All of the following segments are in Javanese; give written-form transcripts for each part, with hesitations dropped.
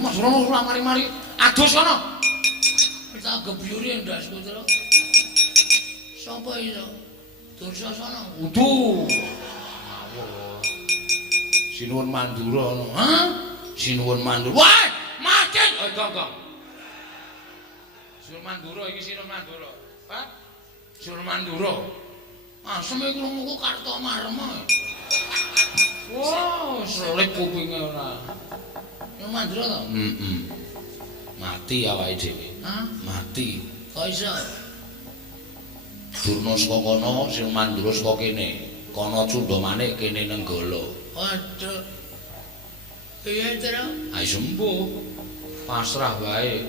Mas rono mari-mari adus kono. Tak gebyuri ndasku terus. Sapa iso? Dursasana. Udu. Ngawur. Sinuwun Mandura ngono. Hah? Sinuwun Mandura. Wah, makin. Gong. Sinuwun Mandura iki Sinuwun Mandura. Pak. Sinuwun Mandura. Asem iki krungu Kartomarma. Wow, selip kupinge ora. Sinuwun Mandura to? Mati awake dhewe. Hah? Mati. Kok iso? Durna saka kono, Sinuwun Mandura saka kene. Kono Cundamanik kene Nenggala. Waduh. Piye to? Ayo sembuh. Pasrah wae.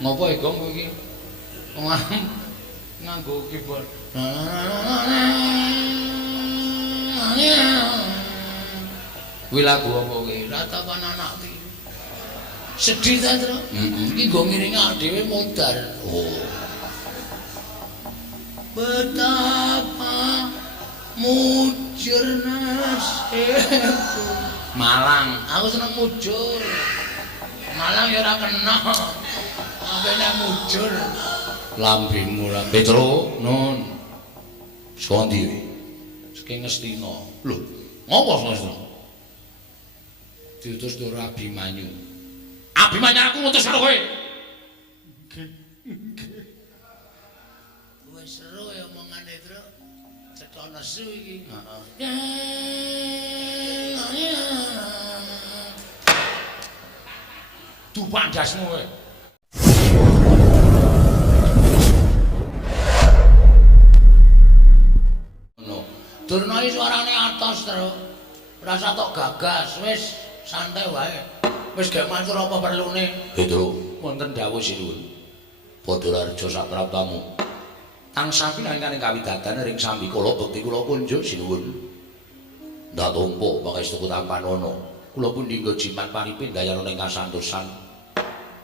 Ngopo Gong kowe iki? Nganggo keyboard. Kuwi lagu apa kowe? Ratapan anak iki. Sedih ta, Tru? Iki nggo ngiringi awake dhewe modar. Oh. Betapa mujur nasibku. Malang, aku seneng mujur. Malang ya ora kena. Ambene mujur. Lambemu lambe Tru, nun. Saka ndi kowe? Saka Ngastina. Lho, ngopo Ngastina? Diutus karo Abimanyu. Abimanyu aku ngutus karo kowe. Wis seru ya omongane, Tru. Cetha nesu iki. Tu pandasmu kowe. Durna iki suarane atos, Tru. Rasa tok gagas, wis santai wae. Wis gak matur apa perlune. Tru, wonten dawuh sinuwun. Padharjo sapraptamu. Tansah pinangkaning kawidadan ring sambikala bekti kula kunjuk sinuwun. Ndak tampa pangestu tampanana. Kula pun dinggo jimat paripin dayana ing kasantosan.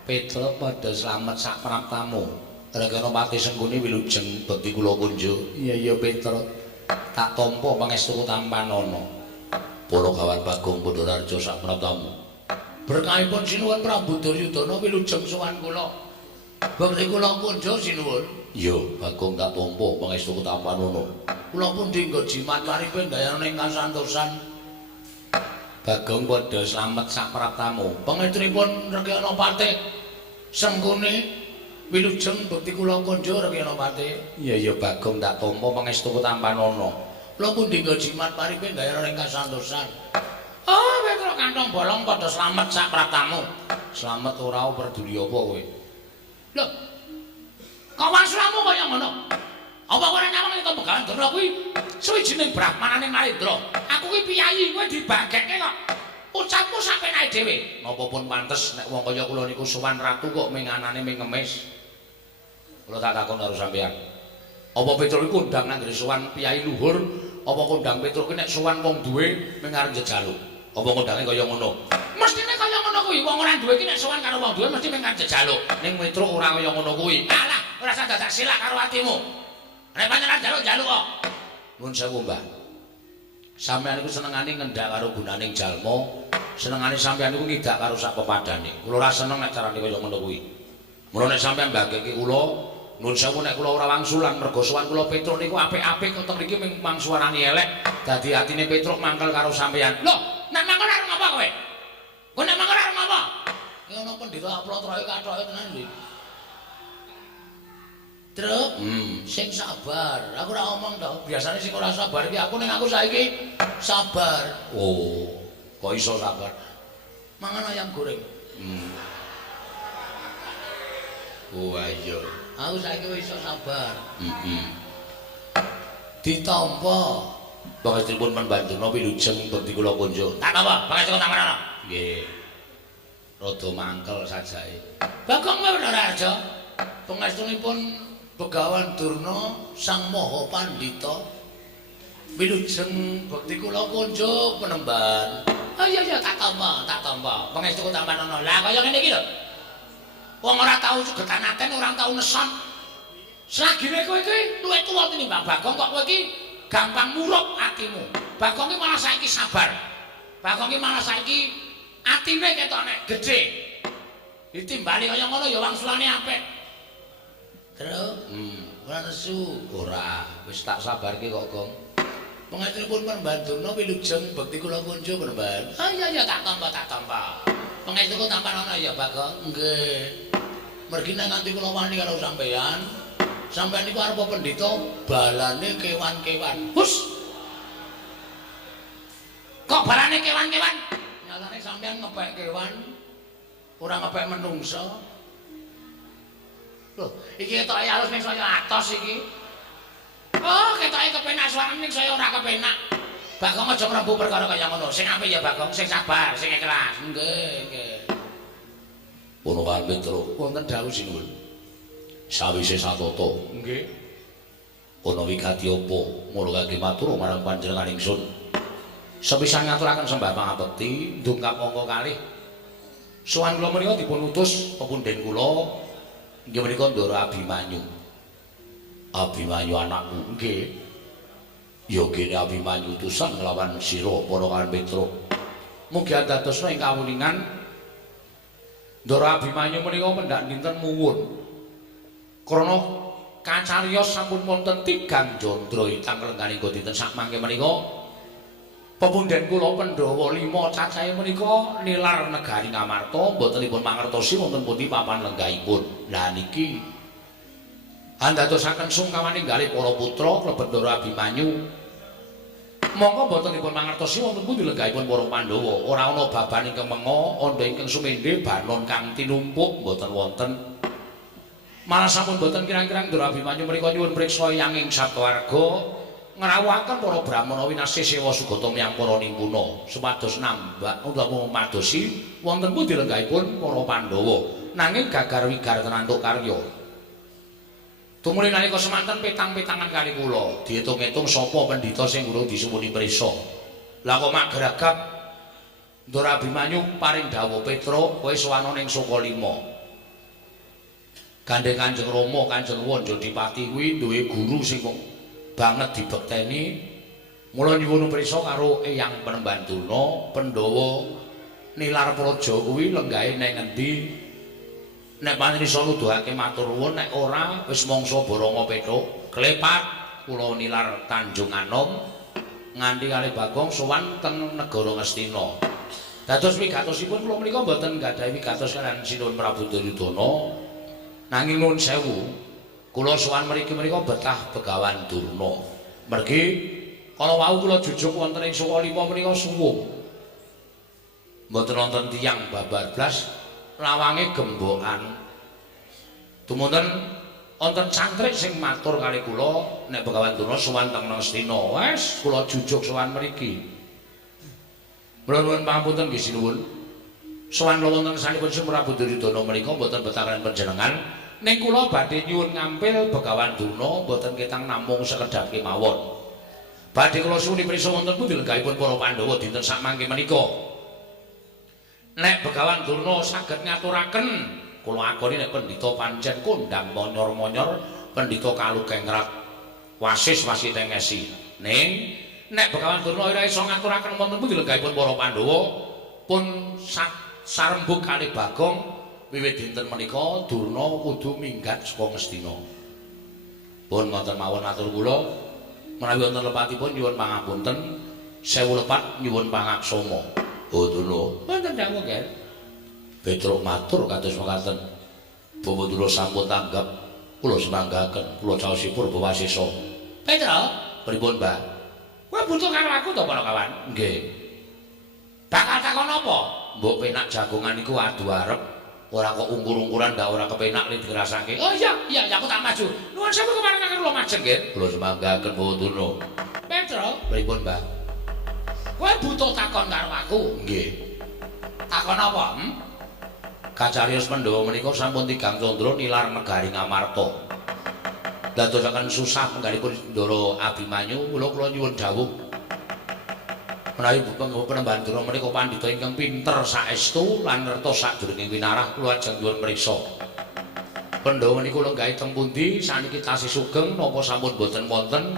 Petra padha slamet sapraptamu. Regana pati senggone wilujeng bekti kula kunjuk. Iya Petra. Tak tampa pangestu tampanana. Para kawan Bagong Padharjo sapraptamu. Berkahipun sinuwun Prabu Duryudana wilujeng sowan kula. Bekti kula kunjuk sinuwun. Iya, Bagong tak tampa pangestu tampanana. Kula pun dinggo jimat paripin dayana ing kasantosan. Bagong padha slamet sapraptamu. Pangestripun Rekyana Patih senggone wilujeng bekti kula kunjuk Rekyana Patih. Iya Bagong tak tampa pangestu tampanana. Kula pun dinggo jimat paripin dayana ing kasantosan. Oh, Petra kantong bolong padha slamet sapraptamu. Slamet ora peduli apa kowe. Lho. Kawaslamu kaya ngono. Apa kowe nyawang ing Begawan Durna kuwi suwijining brahmananing Narendra. Aku ki piyayi kowe dibagekke kok. Ucapmu sampe nae dhewe. Napa pun pantes nek wong kaya kula niku sowan ratu kok menganane ming ngemis. Kula tak takon karo sampeyan. Apa Petruk iku ndang nang sowan piyayi luhur, apa kondang Petruk ki nek sowan wong duwe ming arep jejaluk. Apa kondange kaya ngono? Mestine kaya ngono kuwi. Wong ora duwe ki nek sowan karo wong duwe mesti ming arep jejaluk. Ning Petruk ora kaya ngono kuwi. Alah, ora usah dadak silak karo atimu. Nek pancen jaluk-jaluk kok. Nuwun sewu, Mbah. Sampeyan iku senengane ngendhak karo gunaning jalma, senengane sampeyan iku ngidak karo sak pepadane. Kula ora seneng nek carane kaya ngono kuwi. Mula nek sampeyan mbageke kula, nuwun sewu nek kula ora wangsulan mergo sowan kula Petruk niku apik-apik kok mriki ming mangsuwarani elek. Dadi atine Petruk mangkel karo sampeyan. Lho, nek mangkel arep ngapa kowe? Kowe nek mangkel arep ngapa? Ya ana pendhita aplotroke kathoke tenan lho. Truk, sing sabar. Aku ora omong to. Biasane sing ora sabar iki aku ning aku saiki sabar. Oh, kok iso sabar? Mangan ayam goreng. Oh ayo. Aku saiki wis iso sabar. Ditampa pangestripun Mandurna wilujeng bekti kula kunjuk. Tak apa, pangestu tampanana. Nggih. Rada mangkel sajae. Bagong Padharjo. Pangestunipun Begawan Durna Sang Maha Pandhita wilujeng bekti kula kunjuk penemban. Oh iya tak tampa. Pangestu tampanana. Lah kaya ngene iki lho. Wong ora tau sugetan aten, ora tau neson. Selagine kowe iki luwih tuwa tinimbang Bagong kok kowe iki gampang murup atimu. Bagong iki malah saiki sabar. Bagong iki malah saiki atine ketok nek gedhe. Ditimbali kaya ngono ya wangsulane apik. Terus, ora nesu, ora. Wis tak sabarke kok, Gong. Pengaturipun Pembandurna wilujeng bekti kula kunjuk Penemban. Ah iya tak tampa. Pengaturku tampan ana ya, Bagong. Nggih. Mergi nganti kula wani karo sampeyan. Sampeyan niku arepa pendhita balane kewan-kewan. Hus. Kok balane kewan-kewan? Nyatane sampeyan ngepek kewan, ora ngepek menungso. Loh, iki ketoke alus ning saya atos iki. Oh, ketoke kepenak suarane ning saya ora kepenak. Bagong aja mlebu perkara kaya ngono. Sing apik ya Bagong, sing sabar, sing ikhlas. Nggih. Ponokan Petro, wonten dawuh sinuwun. Sawise satata, nggih. Ana wigati apa mulukake matur marang panjenengan ingsun. Sepisan ngaturaken sembah pangabekti, ndungkap angka kalih. Sowan kula menika dipun utus pepunden kula inggih menika Ndara Abimanyu. Abimanyu anakku, nggih. Ya kene Abimanyu utusan nglawan sira Ponokan Petro. Mugi andadosna ing kawuningan Ndara Abimanyu menika pendak dinten muwun. Krana kacariyos sampun wonten 3 jandra ingkang kelengganipun dinten sak mangke menika pepunden kula Pandhawa 5 cacahe menika nilar negari Ngamarta mboten dipun mangertosi wonten pundi papan lenggahipun. Lah niki andadosaken sungkawaning kalih para putra klebet Ndara Abimanyu. Monggo mboten dipun mangertosi wonten pundi lenggahipun para Pandhawa. Ora ana baban ingkang menga, andha ingkang sumendhe, banon kang tinumpuk mboten wonten. Malah sampun boten kirang-kirang Ndara Abimanyu menika nyuwun priksa yanging sabtawarga ngrawuhaken para brahmana winasih sewa sugata miyang para nimpuna supados nambah utawa madosi wonten pundi lenggahipun para Pandhawa nanging gagar-wigar tenantuk karya. Tumuli nalika semanten petang-petangan kali kula diitung-itung sapa pendhita sing urung disuwuni prisa. Lah kok mak geragap Ndara Abimanyu paring dawuh Petro kowe sowan ning Sukalima. Gandeng Kanjeng Rama Kanjeng Wanjadipati kuwi duwe guru sing banget dibekteni. Mula nyuwun prisa karo Eyang Pembandurna Pandhawa nilar praja kuwi lenggahe ning ngendi. Nek panrisa nuduhake matur nuwun, nek ora wis mangsa Barama Petruk klepat kula nilar Tanjung Anom nganti kalih Bagong sowan teng negara Ngastina. Dados wigatosipun kula menika mboten gadhahi wigatos kaliyan Sinuhun Prabu Duryudana. Nanging nuwun sewu, kula sowan mriki menika betah Begawan Durna. Mergi kala wau kula jujuk wonten ing Sukalima menika suwung. Mboten wonten tiyang babar blas, lawange gembokan. Tumunten wonten cantrik sing matur kali kula nek Begawan Durna sowan teng Ngastina. Wes kula jujuk sowan mriki. Mula nuwun pangapunten nggih sinuwun. Sowan kula wonten sanipun Prabu Duryudana menika mboten betahaken panjenengan. Ning kula badhe nyuwun ngampil Begawan Durna mboten ketang namung sekedhap kemawon. Badhe kula suwuni prisa wonten pundi lenggahipun para Pandhawa dinten sak mangke menika. Nek Begawan Durna saged ngaturaken kula akoni nek pendhita pancen kondang monyor-monyor pendhita kalugengrat wasis-wasis tengesi. Ning nek Begawan Durna ora iso ngaturaken wonten pundi lenggahipun para Pandhawa pun sarembug kalih Bagong wiwit dinten menika Durna kudu minggat saka Ngastina. Pun ngoten mawon matur kula menawi wonten lepatipun nyuwun pangapunten, sewu lepat nyuwun pangaksama. Oh Durna, wonten dawuh nggih. Petruk matur kados mekaten. Bawa Durna sampun tanggap kula semanggaken, kula caosipun Bawasesa. Petruk, pripun, Mbah? Kowe butuh karo aku to, para kawan? Nggih. Bakal takon apa? Mbok penak jagongan iku adu arep. Ora kok ungkur-ungkuran ndak ora kepenak li dirasake. Oh iya, aku tak maju. Nuwun sewu kemarin kula majeng nggih. Kula semanggaken Bawa Durna. Petruk, pripun, Mbah? Kowe butuh takon karo aku? Nggih. Takon apa? Kacariyos Pandhawa menika sampun 3 candra nilar negari Ngamarta. Dadosaken susah penggalipun Ndara Abimanyu, mula kula nyuwun dawuh. menawi penembahan Durna menika pandhita ingkang pinter saestu lan ngertos sadurunge winarah kula ajeng nyuwun mriksa. Pandhawa niku lenggahe teng pundi saniki tasih sugeng napa sampun boten wonten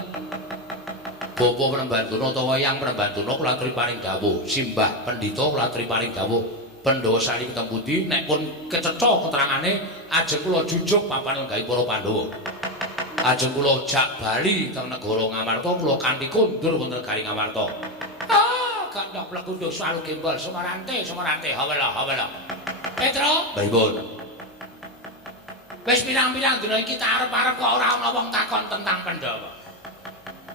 Bapa penembahan Durna utawa Yang penembahan Durna kula aturi paring dawuh. Simbah Pendhita kula aturi paring dawuh. Pandhawa saniki teng pundi nek pun kecetha keterangane ajeng kula jujuk papan lenggahe para Pandhawa. Ajeng kula jak bali teng negara Ngamarta kula kanthi kondur wonten Garing Ngamarta. Gandhah plekundung swalu gembol Sumarante hawala. Petro, pripun? Wis pirang-pirang dina iki tak arep-arep kok ora ana wong takon tentang Pandhawa.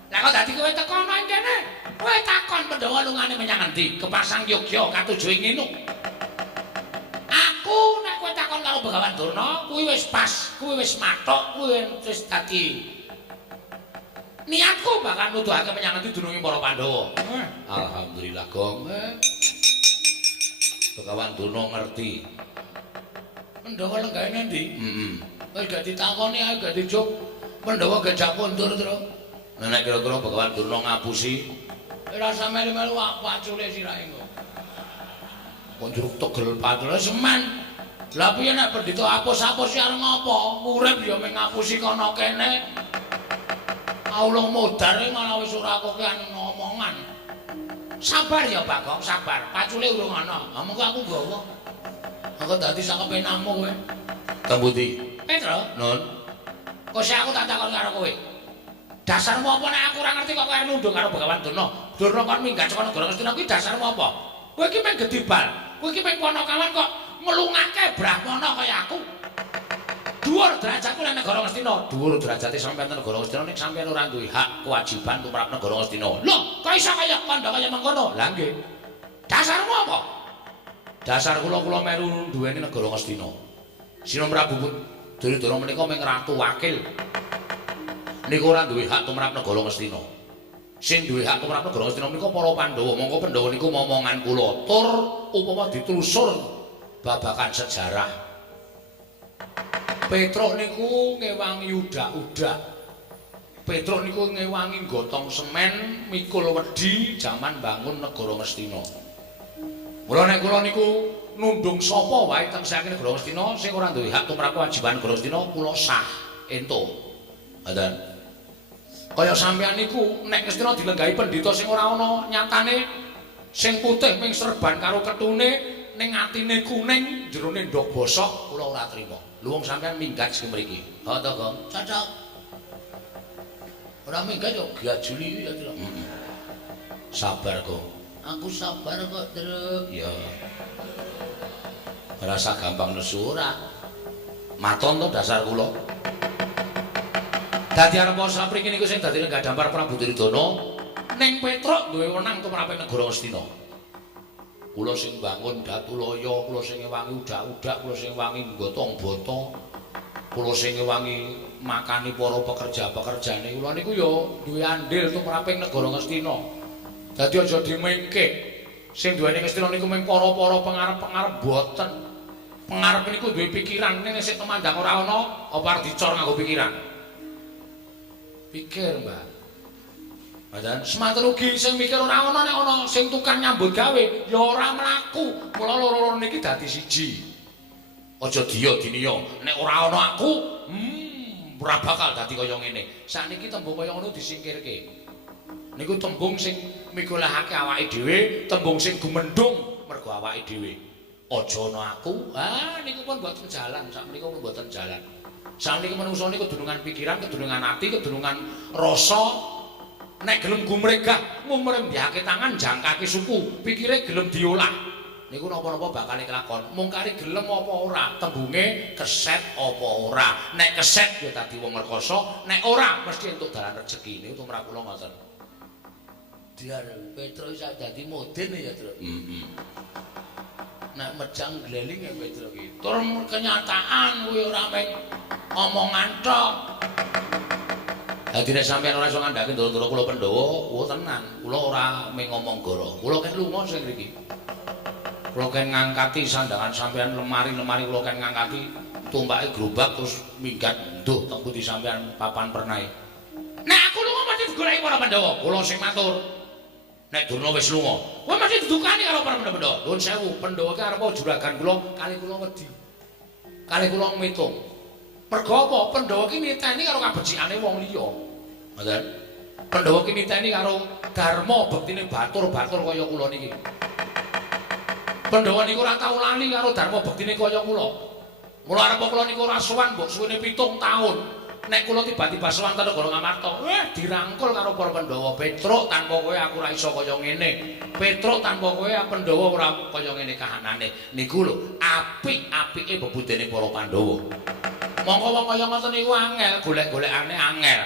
Lah kok dadi kowe tekono ing kene? Kowe takon Pandhawa lungane menyang endi? Kepasang Yogya katuju ing Nginuk. Aku nek kowe takon karo Begawan Durna, kuwi wis pas, kuwi wis mathok, kuwi wis dadi niatku bakal nuduhake menyang endi dununge para Pandhawa. Alhamdulillah, Gong. Begawan Durna ngerti. Pandhawa lenggahe endi? Wis gak ditakoni ae gak dijuk. Pandhawa gajah kondur terus. Nek kira-kira Begawan Durna ngapusi, ora sampe melu pacule sirahe kok. Konjruk tegel pacule semen. Lah piye nek Pendhita apus-apus arep ngopo? Urip ya mung ngapusi kono kene. Allah modare malah wis ora kokean omongan. Sabar ya Bagong, sabar. Pacule urung ana. Ha mengko aku nggawa. Aku dadi sak kepenamu kowe. Teng pundi? Petro. Nun. Kok aku tak takon karo kowe. Dasarmu apa nek aku ora ngerti kok kowe arep nundung karo Begawan Durna? Durna kon minggat saka negara Ngastina kuwi dasarmu apa? Kowe iki mung gedibal. Kowe iki mung ponokawan kok nglungake Brahmana kaya aku. Dhuwur derajatku nek negara Ngastina, dhuwur derajate sampeyan nang negara Ngastina nek sampeyan ora duwe hak kewajiban tumrap negara Ngastina. Lho, kok iso kaya kandha kaya mengkono? Lah nggih. Dasarmu apa? Dasar kula melu duweni negara Ngastina. Sina Prabu Duryudana menika mung ratu wakil. Niku ora duwe hak tumrap negara Ngastina. Sing duwe hak tumrap negara Ngastina menika para Pandhawa. Monggo Pandhawa niku momongan kula tur upama ditelusur babakan sejarah. Petruk niku ngewangi udak-udak. Petruk niku ngewangi gotong semen mikul wedi jaman bangun negara Ngastina. Mula nek kula niku nundung sapa wae teng saking negara Ngastina sing ora duwe hak tumrap kewajiban negara Ngastina kula sah entuk. Ngoten. Kaya sampeyan niku nek Ngastina dilenggahi pendhita sing ora ana nyatane sing putih ming serban karo ketune ning atine kuning jerone ndok bosok kula ora trima. Lho wong sampeyan minggat sing mriki. Ha to, Gong? Cocok. Ora minggat yo gajuli ya, Tru. Sabar, Gong. Aku sabar kok, Tru. Ya. Rasa gampang nesu ora. Maton to dasar kula. Dadi arep sapriki niku sing dadi lenggah dampar Prabu Duryudana ning Petruk duwe wenang tumrap negara Ngastina. Kula sing bangun Datulaya, kula sing ngewangi udak-udak, kula sing wangi gotong bata, kula sing ngewangi makani para pekerja-pekerjane kula niku ya duwe andil tumrap negara Ngastina. Dadi aja dimengke. Sing duweni Ngastina niku mung para-para pengarep-pengarep boten. Pengarep niku duwe pikiran ning sik temandang ora ana apa arep dicor nganggo pikiran. Pikir, Mbak. Badan semanten ugi sing mikir ora ana nek ana sing tukang nyambut gawe ya ora mlaku. Mula loro-loro niki dadi siji. Aja diya diniya nek ora ana aku, ora bakal dadi kaya ngene. Sakniki tembung kaya ngono disingkirke. Niku tembung sing migunakake awake dhewe, tembung sing gumendhung mergo awake dhewe. Aja ana aku. Niku pun mboten jalan, sakmenika pun mboten jalan. Sakniki manungsa niku kedunungan pikiran, kedunungan ati, kedunungan rasa. Nek gelem gumregah ngumrembihake tangan jangkake suku pikire gelem diolah niku napa-napa bakal kelakon mung kari gelem apa ora tembunge keset apa ora nek keset ya dadi wong rekoso nek ora mesti entuk dalan rezeki niku tumrap kula ngoten Diar Petro iso dadi moden ya Tru nek mejang gleling ya Petro iki tur kenyataan kuwi ora mung omongan tok. Dadi nek sampeyan ora iso ngandhake ndoro-ndoro kula Pandhawa, oh tenan. Kula ora mung ngomong goro. Kula ken lunga sing mriki. Kula ken ngangkati sandangan sampeyan lemari-lemari kula ken ngangkati tumpake gerobak terus minggat nduh teng pundi sampeyan papan pernae. Nek aku lunga mesti digoleki para Pandhawa. Kula sing matur. Nek Durna wis lunga, kowe mesti didukani karo para Pandhawa. Nuwun sewu, Pandhawa ki arep juragan kula, kali kula wedi. Kali kula ngitung. Mergo apa? Pandhawa ki niteni karo kabecikane wong liya. Ngoten. Pandhawa ki niteni karo dharma bektine batur-batur kaya kula niki. Pandhawa niku ora tau lali karo dharma bektine kaya kula. Mula arep kula niku ora sowan mbok suwene 7 taun. Nek kula tiba-tiba sowan ta negara Ngamarta, dirangkul karo para Pandhawa. Petruk tanpa kowe aku ora iso kaya ngene. Petruk tanpa kowe Pandhawa ora kaya ngene kahanane. Niku lho, apik-apike bebudene para Pandhawa. Monggo wong kaya ngoten niku angel, golek-golekane angel.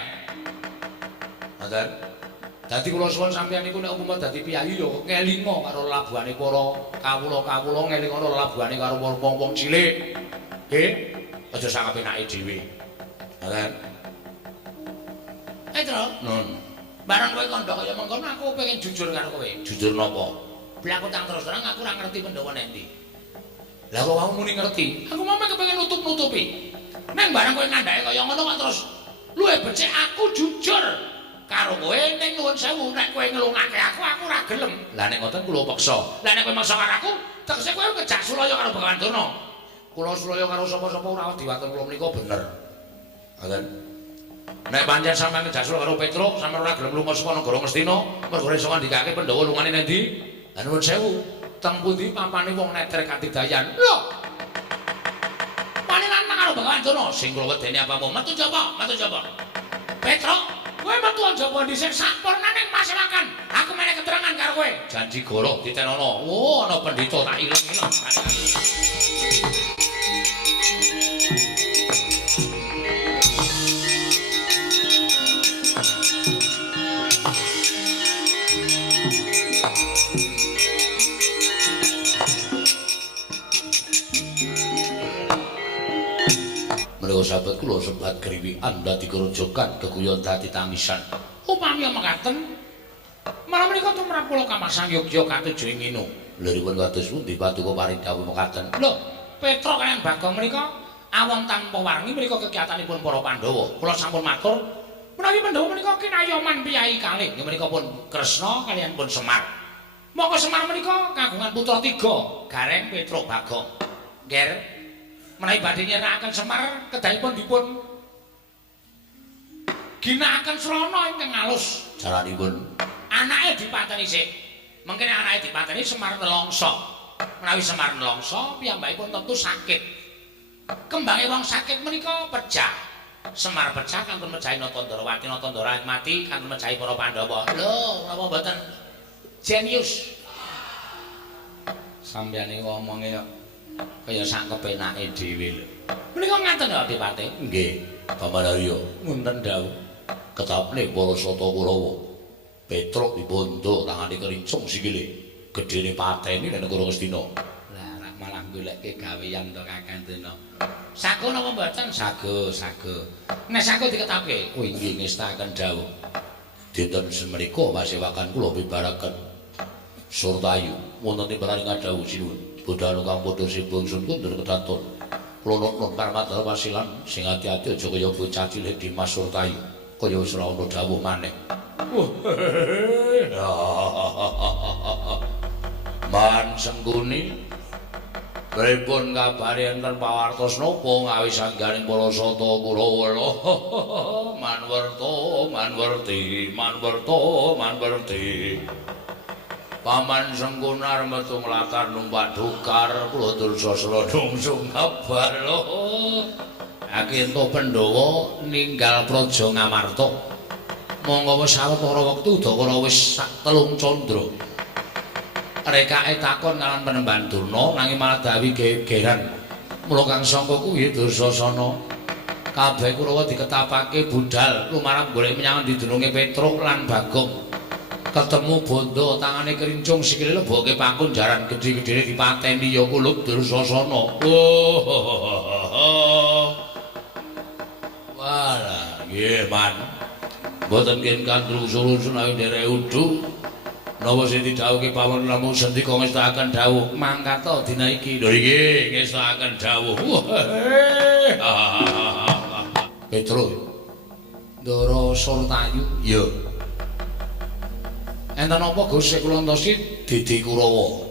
Ngoten. Dadi kula suwun sampeyan niku nek umpama dadi piyayi ya ngelinga karo labuhane para kawula-kawula, ngelinga karo labuhane karo wong-wong cilik. Nggih, aja sak kepenake dhewe. Ngoten. Petro, nun. Barang kowe kandha kaya mengkono aku pengen jujur karo kowe. Jujur napa? Blaku tang terus terang aku ora ngerti Pandhawa nek ndi. Lah kok wae muni ngerti. Aku mau kepengin nutup-nutupi. Neng barang kowe ngandhake kaya ngono kok terus luwe becik aku jujur karo kowe ning nuwun sewu nek kowe ngelungake aku ora gelem. Lah nek ngoten kula peksa. Lah nek kowe maksa karo aku, tegese kowe kejak sulaya karo Begawan Durna. Kula sulaya karo sapa-sapa ora diwaten kula menika bener. Ngoten. Nek pancen sampeyan kejak sulaya karo Petruk, sampeyan ora gelem lunga saka negara Ngastina, mergo iso ngandikake Pandhawa lungane ning ndi? Lah nuwun sewu, teng pundi pampane wong neter katidayan. Lho. Panenan karo Begawan Durna sing kula wedeni apa mau metu jaba, Petruk, kowe metu jaba dhisik sampurnane masyarakat. Aku meneh keterangan karo kowe. Janji goro ditenono. Oh, ana pendhita tak ilang-ilang. Menika sahabat kula sempat kriwikan dadi kerojokan keguyon dadi tangisan. Upami mekaten malah menika tumrap kula Kamasan Yogyakarta Jengino. Liripun kados pundi paduka paring dawuh mekaten. Lho, Petruk kaliyan Bagong menika awon tanpa warni menika kegiatanipun para Pandhawa. Kula sampun matur menawi Pandhawa menika kinayoman piyai kalih nggih menika pun Kresna kaliyan pun Semar. Monggo Semar menika kagungan putra 3, Gareng, Petruk, Bagong. Nger menawi badhe nyerakaken Semar kedahipun dipun ginakaken srana ingkang alus. Jalanipun anake dipateni sik. Mengkene anake dipateni Semar nelongso. Menawi Semar nelongso piyambakipun tentu sakit. Kembange wong sakit menika pecah. Semar pecah kantun mejahi Natandrawati, Natandra mati kantun mejahi para Pandhawa. Lho, napa mboten jenius? Sampeyan iki ngomonge kaya sak kepenake dhewe lho. Menika ngaten ya Adipati? Nggih, Paman Arya. Wonten dawuh. Ketapne para sata Kurawa. Petruk dibondo tangane kerincung sikile. Gedene pateni nek negara Ngastina. Lah rak malah goleke gaweyan to Kakang Dena. Sago napa mboten? Sago. Nek sago diketapke, kuwi nggih ngestaken dawuh. Dinten semenika pasewakan kula bibaraken Surtayu wonten ing pararing dawuh sinuwun. Budal kang padha simbungsun kundur kedaton. Kula nun parmata wasilan sing ati-ati aja kaya bocah cilik Dimas Surtayu. Kaya wis ora ana dawuh maneh. Man Sengguni pripun kabare enten pawartos napa ngawis sangganing para sata Kurawa. Manwerti. Paman Sengkunar metu nglatar numpak dukar kula Dursasana nungsung kabar lho. Akinto Pandhawa ninggal Praja Ngamarta. Monggo wis sawetara wektu Udakara wis sak 3 candra. Rekake takon kalan Penemban Durna nanging malah dawi gegeran. Mula kang sangka kuwi Dursasana kabeh Kurawa diketapake budal lumarang golek menyang didununge Petruk lan Bagong. Ketemu bondo tangane kerincung sikile leboke pangkon jaran gedhe-gedhene dipateni ya kulub Dursasana. Walah, nggih man. Mboten kinkan drungsul-drungsul awi nderek udu. Napa sing didhawuhke pawon lamun sendika ngestakaken dawuh mangkata dina iki. Lho nggih, ngestakaken dawuh. Petruk. Ndara Surtayu. Ya. Enten apa Gus sing kula entosi Didi Kurawa.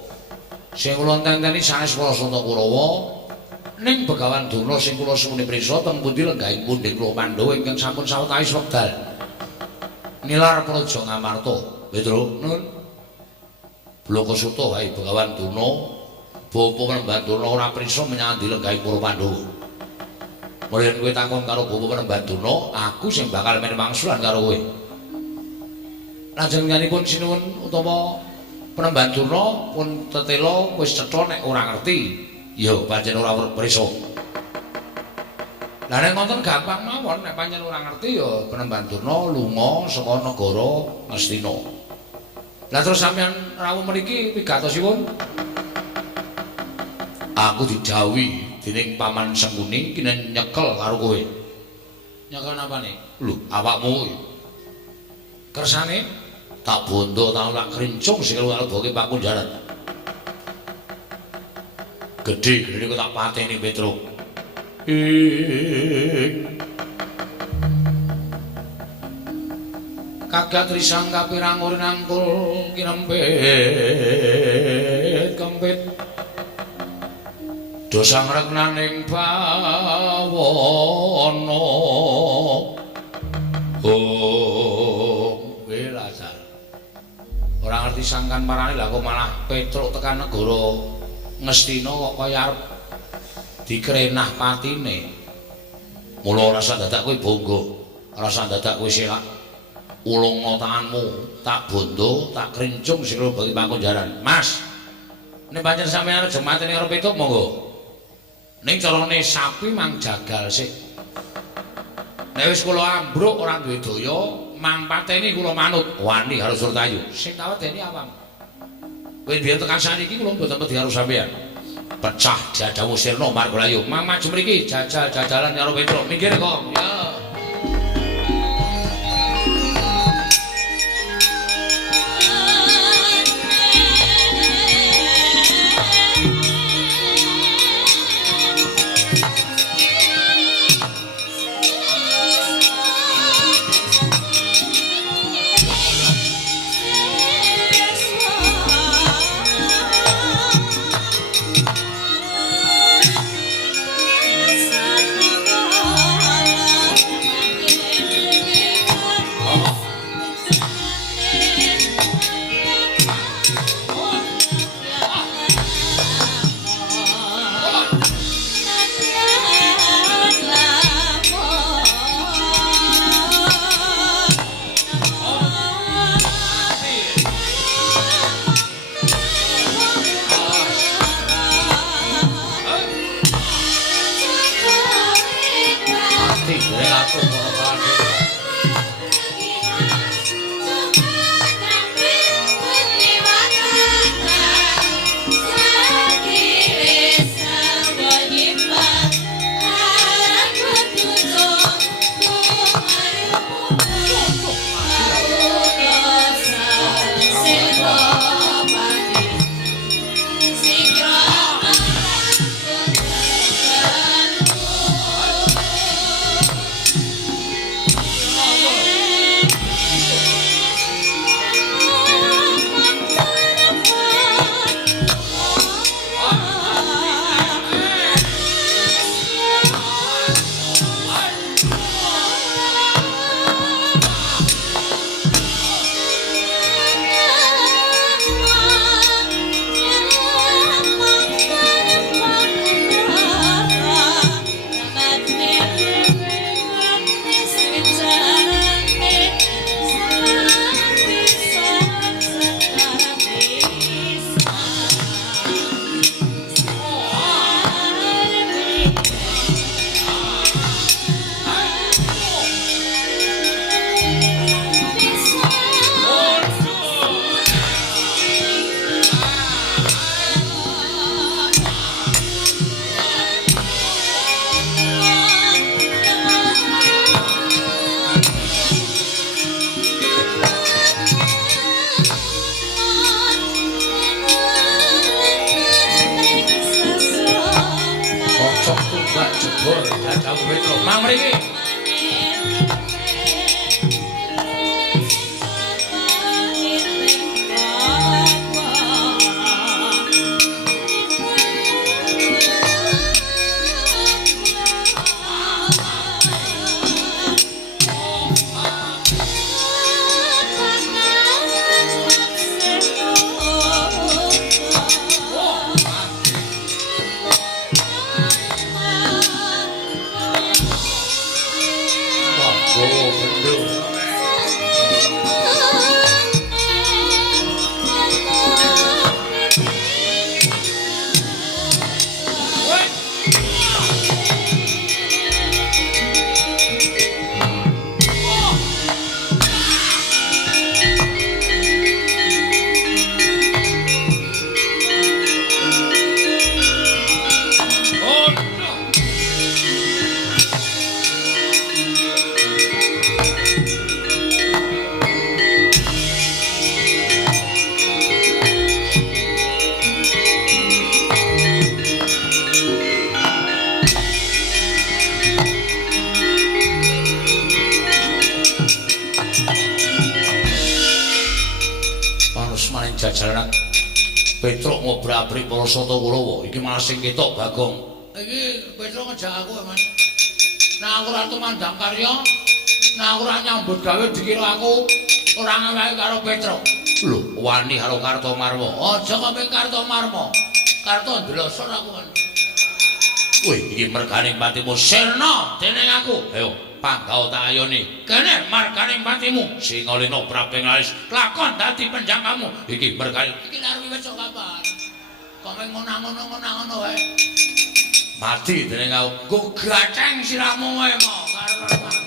Sing kula tenteni sanes Prasanta Kurawa ning Begawan Durna sing kula sumuni prisa teng pundi lenggahing pundhing kula Pandhawa ingkang sampun sawetawis wekdal nilar praja Ngamarta. Petro nun. Blokasuta wae Begawan Durna Bapa Penemban Durna ora prisa menyang ndi lenggahing para Pandhawa. Mulih kowe takon karo Bapa Penemban Durna, aku sing bakal men mangsulan karo kowe. Lajenengipun sinuwun utawa Penemban Durna pun tetela wis cetha nek ora ngerti ya pancen ora prisa. Lah nek ngoten gampang mawon nek pancen ora ngerti ya Penemban Durna lunga saka negara Ngastina. Lah terus sampeyan rawuh mriki pigatosipun aku didhawuhi dening Paman Sengkuni kene nyekel karo kowe. Nyekel napane? Lho, awakmu kersane tak bondo tak lak krincung sing karo boke Pak Kunjaran. Gedhe-gedhe kok tak pateni Petro. Kagat risang kapirang uri nangkul kinempit kempit dosa ngreknaning bawana Lazar ora ngerti sangkan marane lah kok malah Petruk tekan negara Ngastina kok kaya arep dikrenah patine. Mula rasa dadak kowe bangga, rasa dadak kowe selak ulunga tanganmu, tak bondo, tak krincung sing bagi Pakunjaran. Mas, nek pancen sampeyan aja mateni karo Petruk monggo. Ning carane sapi mang jagal sik. Nek wis kula ambruk ora duwe daya, mang pateni kula manut. Wani harus Surtayu. Sing tak wedeni awam. Kowe biyen tekan saniki kula mboten wedi karo sampeyan. Pecah dadamu sirna Margolayu. Mang maju mriki jajal-jajalan karo Petruk. Minggir kok. Ya. Petruk ngobrak-abrik para Sata Kurawa iki malah sing ketok Bagong. Iki Petruk ngejak aku, Mas. Nah aku ora tumandang karya, nah aku ora nyambut gawe dikira aku ora ngewahi karo Petruk. Lho, wani karo Kartomarma. Aja kok ping Kartomarma. Karto ndlosor aku kan. Wih, iki merganing patimu sirna dening aku. Ayo, panggawa tak ayoni. Kene marganing patimu. Singalena Praping Lalis lakon dadi penjangkamu. Iki merganing. Iki karo wis kapan? Kok meng ngono-ngono wae. Mati dening aku. Go gaceng siramu wae mo karo Kartomarma.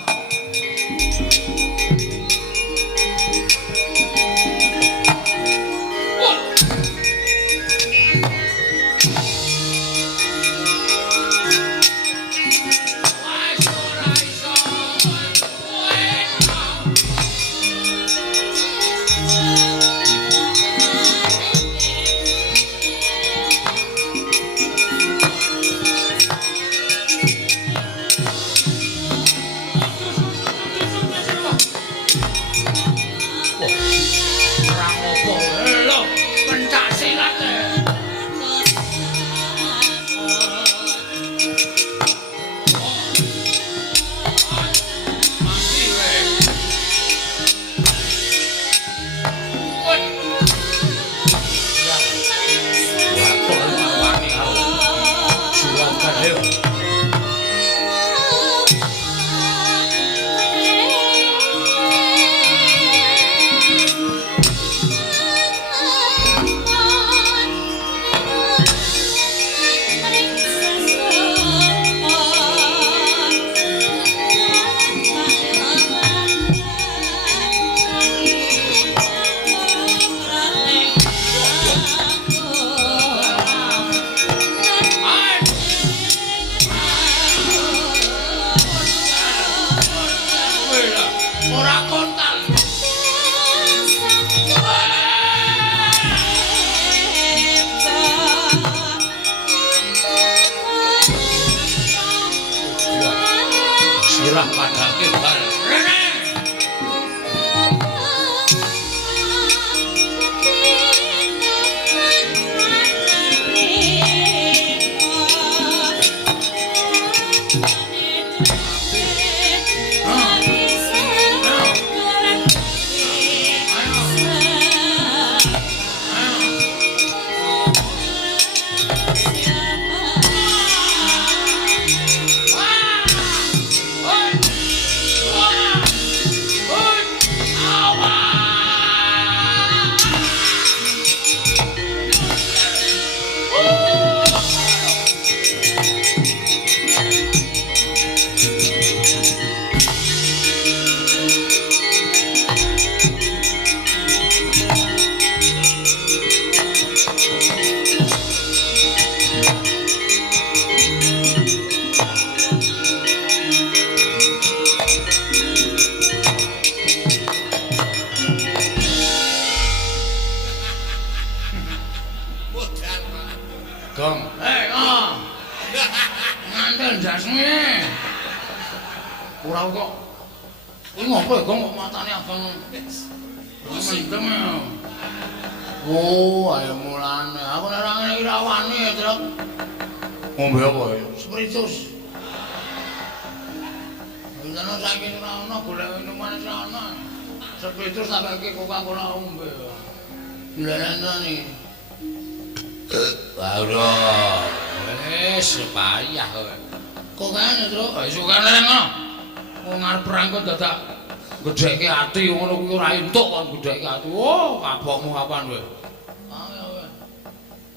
Gedheke ati ngono kuwi ora entuk kon gedheke ati. Oh, kapokmu kapan kowe? Ya kowe.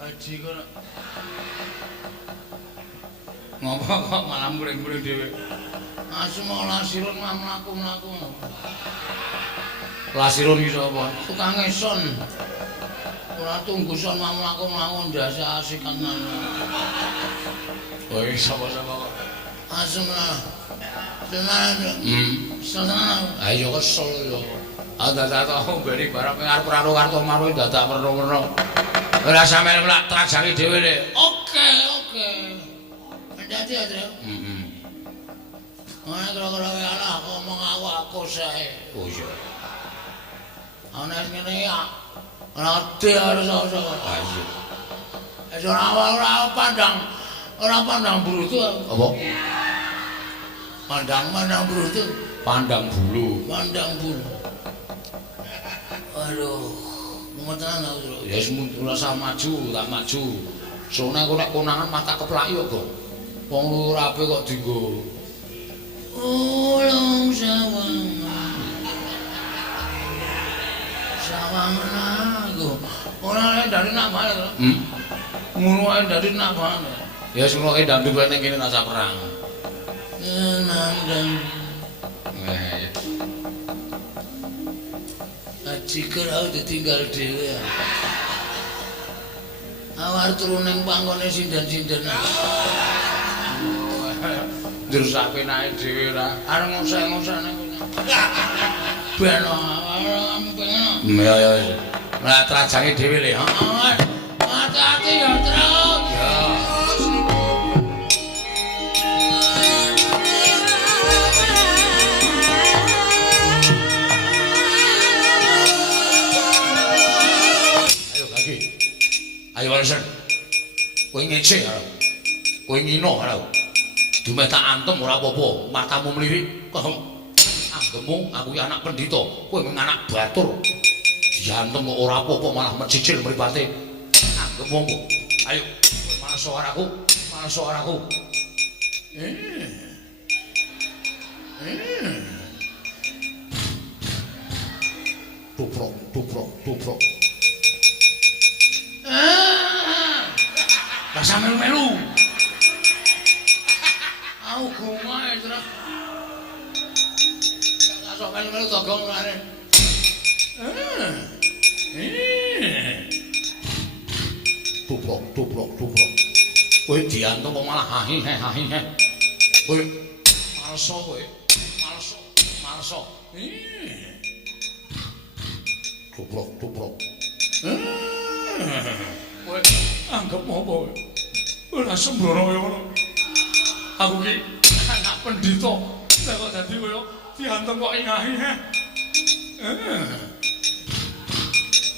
Haji kono. Ngopo kok malah mring-mring dhewe? Asma Lasirun mlaku-mlaku. Lasirun iki sapa? Tukang eson. Ora tunggu son mlaku-mlaku ndasa asikan nang. Oh, sapa-sapa kok? Asma Senang. Ayo kesel yo. Dadak tau beri barang arep Kartomarma dadak merno-merno. Ora sampeyan melak trajangi dhewe le. Oke. Hati-hati ya, Tru. Ana kira-kira ala ngomong aku sae. Oh iya. Ana ngene ya. Rati harus sosok. Ayo. Ora pandang brutu. Apa? Pandang brutu. Pandang bulu. Aduh, ngoten aku. Ya wis rasa maju, tak maju. Sone aku nek konangan mata keplak yo kok. Wong lurape kok dienggo. Ulung sawangan. Sawangan aku. Ora dari nak balik. Ngono ae dari nak balik. Ya sing kok ndambi kowe ning kene rasa perang. Nandang. Jika aku ditinggal dhewe. Awar turu ning pangkone sindan-sindan. Njur sak penake dhewe ra. Arep ngoseh-ngosehne kuwi. Ben pengen. Ya. Lah trajange dhewe le. Heeh. Hati-hati ya, Truk. Ya. Ayo Walsen, kowe ngece karo. Kowe ngino karo. Dumeh tak antem ora apa-apa, matamu mlirik. Anggemu aku anak pendhita, kowe mung anak batur. Diantem kok ora apa-apa malah mecicil mripate. Anggemu apa? Ayo, kowe malah suaraku. Tuprok. Rasa melu-melu. Aku gumae terus. Rasa melu-melu togong ngene. Tuprok. Kowe diantuk kok malah hahi-hahi. Kowe malso kowe. Malso. Tuprok. Kowe anggap apa kowe? Ora sembrono ngono. Aku ki anak pendhita, nek kok dadi kowe diantem kok ngahi he.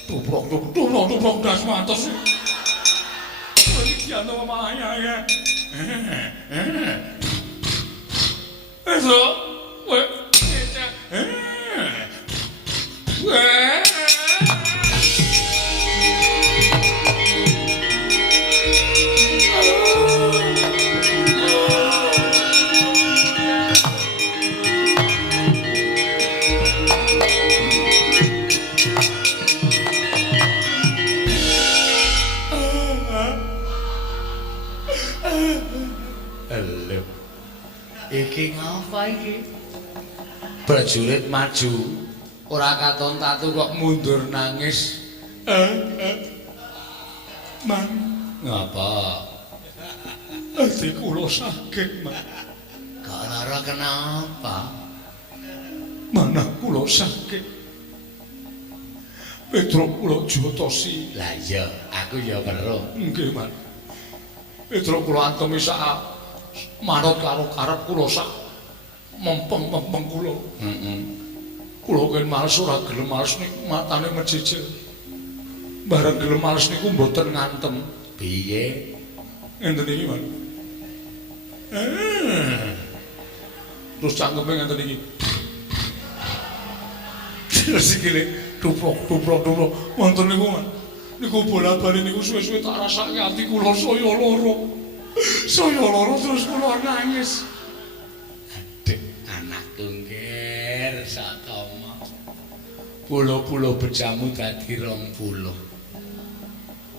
Tuprok das mantos. Kowe iki diantem kok ngahi he. Eso, kowe cecek. Iki ngapa iki? Prajurit maju, ora katon tatu kok mundur nangis. Man, ngapa? Ati kula sakit, Man. Lara kenapa? Manah kula sakit. Petruk kula jotosi. Lah iya, aku ya weruh. Nggih, Man. Petruk kula antemi sak manut karo karep kula sak mempeng-mempeng kula. Kula ken males ora gelem males ning matane mejijil. Bareng gelem males niku mboten ngantem. Piye? Enten iki, Man. Terus cangkeme ngenten iki. Terus iki le tuprok. Wonten niku, Man. Niku bola-bali niku suwe-suwe tak rasake ati kula saya loro. Saya loro terus kula nangis. Adik anakku ngger satama. Pulo-pulo bejamu dadi 20.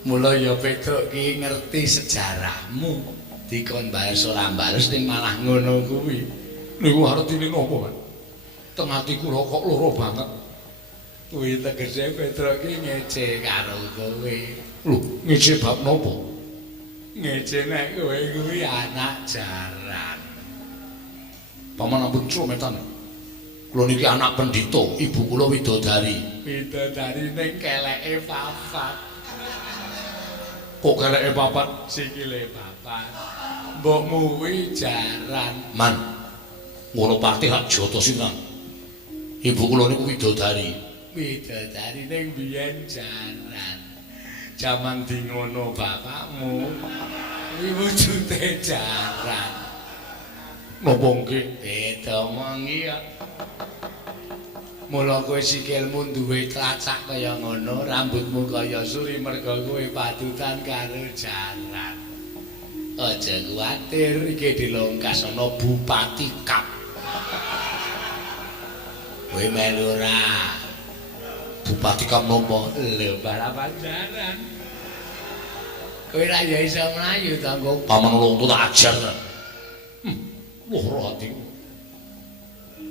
Mula ya Petruk ki ngerti sejarahmu. Dikon bales ora bales ning malah ngono kuwi. Niku artine napa, Pak? Teng ati kula kok loro banget. Kuwi tegese Petruk ki ngece karo kowe. Lho, ngece bab napa? Ngece nek kowe kuwi anak jaran. Paman ampun cumetan. Kula niki anak pendhita, ibu kula widodari. Widodari ning keleke papat. Kok keleke papat? Sikile papat. Mbokmu kuwi jaran. Man. Ngono pati hak jotos sinan. Ibu kula niku widodari. Bidadari ning biyen jaran. Jaman di ngono bapakmu. Kuwi wujude jaran. Napa nggih? Beda mengi ya. Mula kowe sikilmu duwe tlacak kaya ngono, rambutmu kaya suri merga kowe patutan karo jaran. Aja kuwatir iki dilongkas ana Bupati Kap. Kowe melu ora? Bupati Kap nopo? Lho balapan jaran. Kowe ra ya iso mlayu ta engko paman lonto tak ajar. Loro atiku.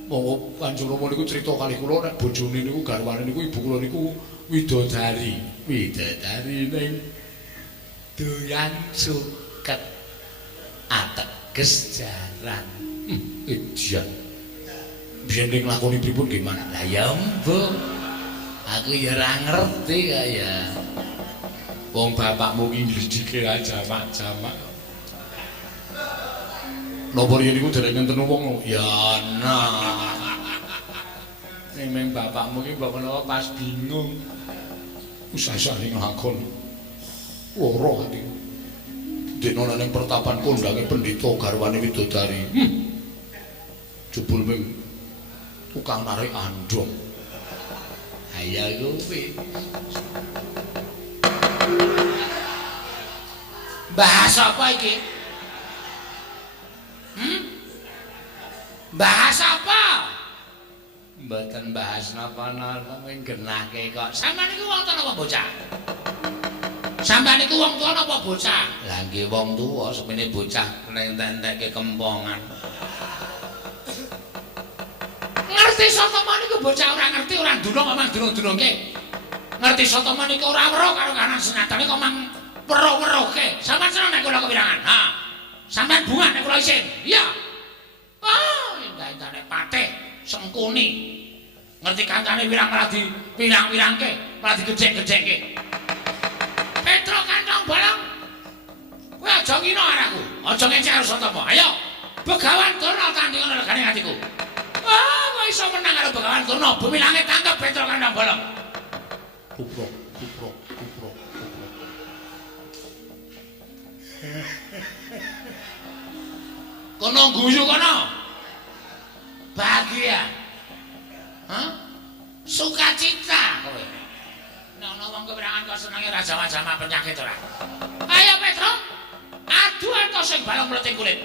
Monggo Kanjeng Rama niku crita kalih kula nek bojone niku garwane niku ibu kula niku widodari. Widodari ning doyan suket ateges jaran. Edian. Biyen ning lakoni pripun nggih Man? Lah ya mbok. Aku ya ora ngerti kaya. Wong bapakmu ki ngledhike jamak-jamak. Napa riyen niku dereng ngenten wong ya ana. Ning bapakmu ki mbok menawa pas bingung. Usah-usah ning lakon. Loro ati. Dene ana ning pertapan kondange pendeta garwane widodari. Jebul ming tukang narik andong. Aya kuwi. Bahas apa iki? Bahas apa? Mboten bahas napa-napa mung genahke kok. Sampeyan niku wong tuwa napa bocah? Sampeyan niku wong tuwa napa bocah? Lah nggih wong tuwa semene bocah ning entek-entekke kempongan. Ngerti sapa niku bocah ora ngerti ora ndunung omang dunung-dunungke. Ngerti sapa niku ora weruh karo kanan senatane kok mang weruh-weruhke. Sampeyan seneng nek kula kewirangan. Ha. Sampeyan bunga nek kula isin. Iya. Oh, endah-endah patih sengkuni. Ngerti kancane wirang malah di wirang-wirangke, malah digejek-gejekke. Petro kantong bolong. Kowe aja ngino anakku. Aja ngecek karo Sotama. Ayo. Begawan Durna tandingan regane atiku. Oh, kowe iso menang karo Begawan Durna. Bumi langit tangkep Petro kantong bolong. Kuprok. Kono guyu kono. Bahagia. Hah? Sukacita kowe. Nek ana wong kewirangan kok senenge ora jama-jama penyakit ora. Ayo Petro. Adu anto sing balong mleting kulit.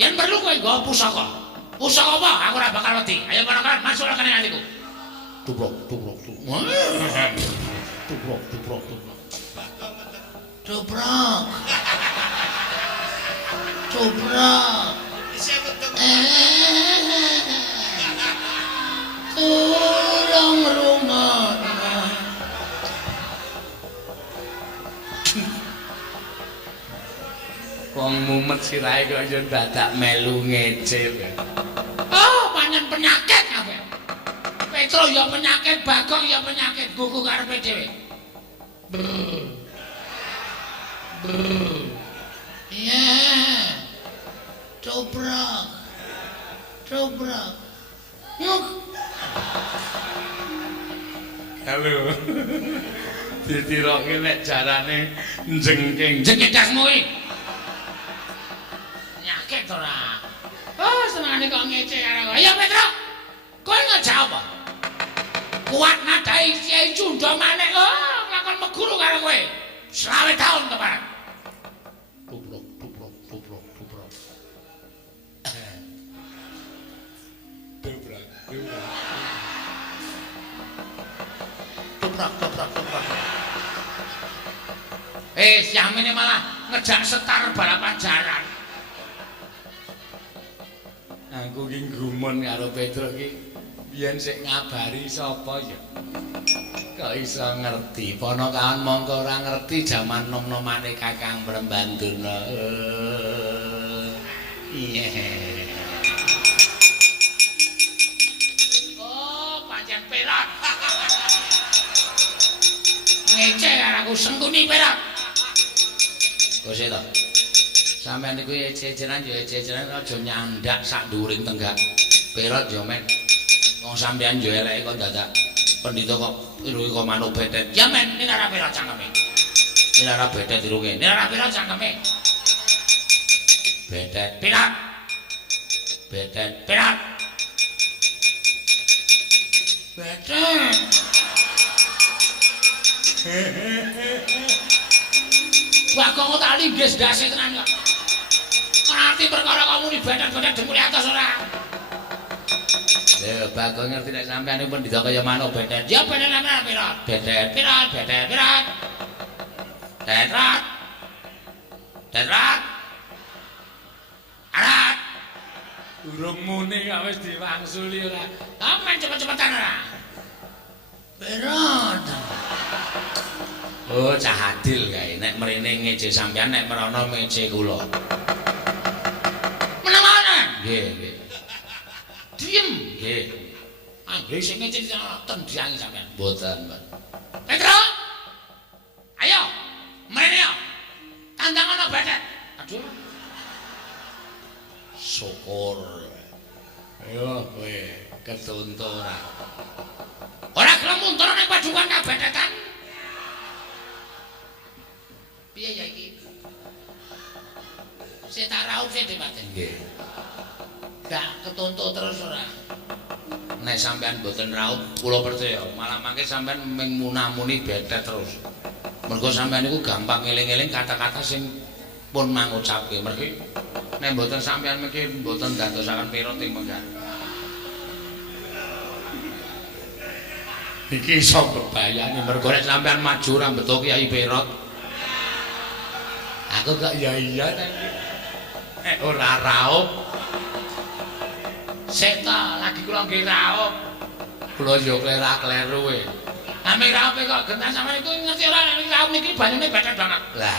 Yen perlu kowe nggawa pusaka. Pusaka apa? Aku ora bakal wedi. Ayo kono-kono masuk kene atiku. Tubrok. Tubrok. Tolong rungokno. Wong mumet sirahe kok yo dadak melu ngecil. Oh, pancen penyakit kabeh. Petro ya penyakit, Bagong ya penyakit, gugu karepe dhewe. Iya. Dobrak. Yuk. Halo. Ditiroke nek jarane jengking. Jengking dasmu iki. Nyakit ora. Oh, senengane kok ngece karo. Ayo Petro. Kowe ngejak apa? Kuat nadahi Kyai Cunda maneh. Oh, nglakon meguru karo kowe. 20 tahun keparan. Tubrok. Siang ini malah ngejak setar balapan jaran. Aku ki gumun karo Petro ki. Biyen sik ngabari sapa ya? Kok iso ngerti? Ponokawan mongko ora ngerti jaman nom-nomane Kakang Prembandurna. Iya. Oh, pancen perak. Ngece karo aku sengkuni perak. Kose to. Sampeyan niku eceran ya eceran aja nyandak sak dhuwuring tenggak. Perot yo men. Wong sampeyan yo eleke kok dadak Pendhita kok irunge kok manuk betet. Ya men, ini ora pira cangkeme. Ini ora betet irunge. Ini ora pira cangkeme. Betet pirat. Betet pirat. Betet. Wah kok tak linggis dase tenan kok. Ora ngerti perkara kamu ni betet-betet demure atas ora. Ya Bagong ngerti nek sampeyan pendhita kaya manuk betet. Ya betet sampeyan pira? Betet pirat, betet pirat. Tetrat. Tetrat. Arat. Urung muni kok wis diwangsuli ora. Aman cepet-cepetan ora. Pirat. Oh, cah adil kae nek mrene ngeje sampeyan nek merono meje kula. Menawa. Nggih, nggih. Diem. Nggih. Anggere sing ngece tendiangi sampean. Mboten, Mbak. Petro. Ayo. Mrene yo. Tandang ana betet. Aduh. Syukur. Ayo kowe ketuntu ora. Ora gelem mundur ning padukan kabetetan. Piye ya iki? Saya tak raup saya debatin. Nggih. Gak ketuntut terus ora. Nek sampean mboten raup, kula percaya malah mangke sampean ming munamuni betet terus. Mergo sampean niku gampang eling-eling kata-kata sing pun mangucapke. Mergi nek mboten sampean mengki mboten dadosaken pirot ing menggan. Iki iso bebayani mergo nek sampean maju ra beto Kyai Pirot. Aku gak iya-iya nek ora raup. Seta lagi kula nggih raup. Kula yo klerak-kleru e. Ame raup kok gentan sampeyan iku ngerti ora nek raup niki banyune betet banget. Lah.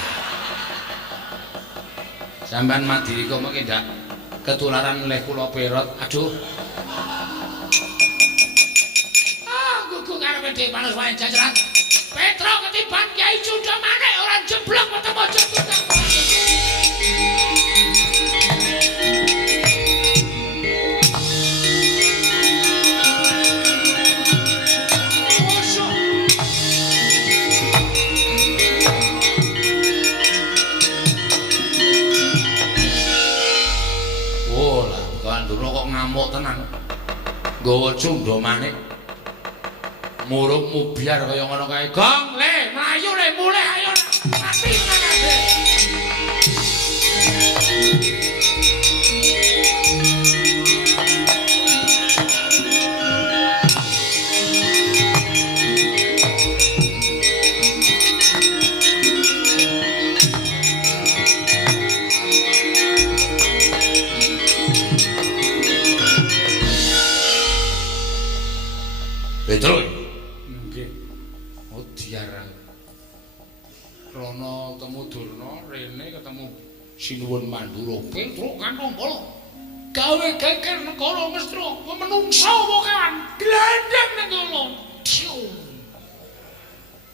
Sampeyan madi kok mengki ndak ketularan oleh kula Pirot. Aduh. Gugu karepe dhek panas wae jajaran. Petro ketiban Kyai Cunda maneh ora jeblok metu mojo tukang. Oh lah, Gandura kok ngamuk tenan. Nggawa Cunda manik. Murung mubiar kaya ngono kae. Gong, le, mlayu le, mulih ayo. Mati tenan kabeh. Betul. Rono temu Durna, rene ketemu Sinuwun Mandura. Petro kantong kala. Gawe geger negara Mestra, menungsa wokan, glandeng nang kono.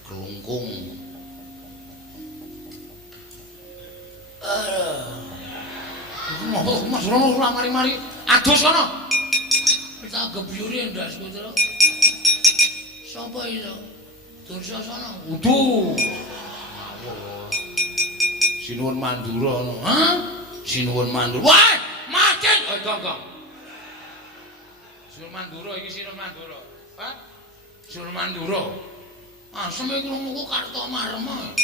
Kelungkung. Mas Rono ora mari-mari adus kono. Tak gebyure ndas Petro. Sapa iso? Dursasana. Udu. Sinuwun Mandura ngono. Hah? Sinuwun Mandura. Wah, macet. Oh, gong. Sinuwun Mandura iki Sinuwun Mandura. Pak. Sinuwun Mandura. Asem iki krungu Kartomarma.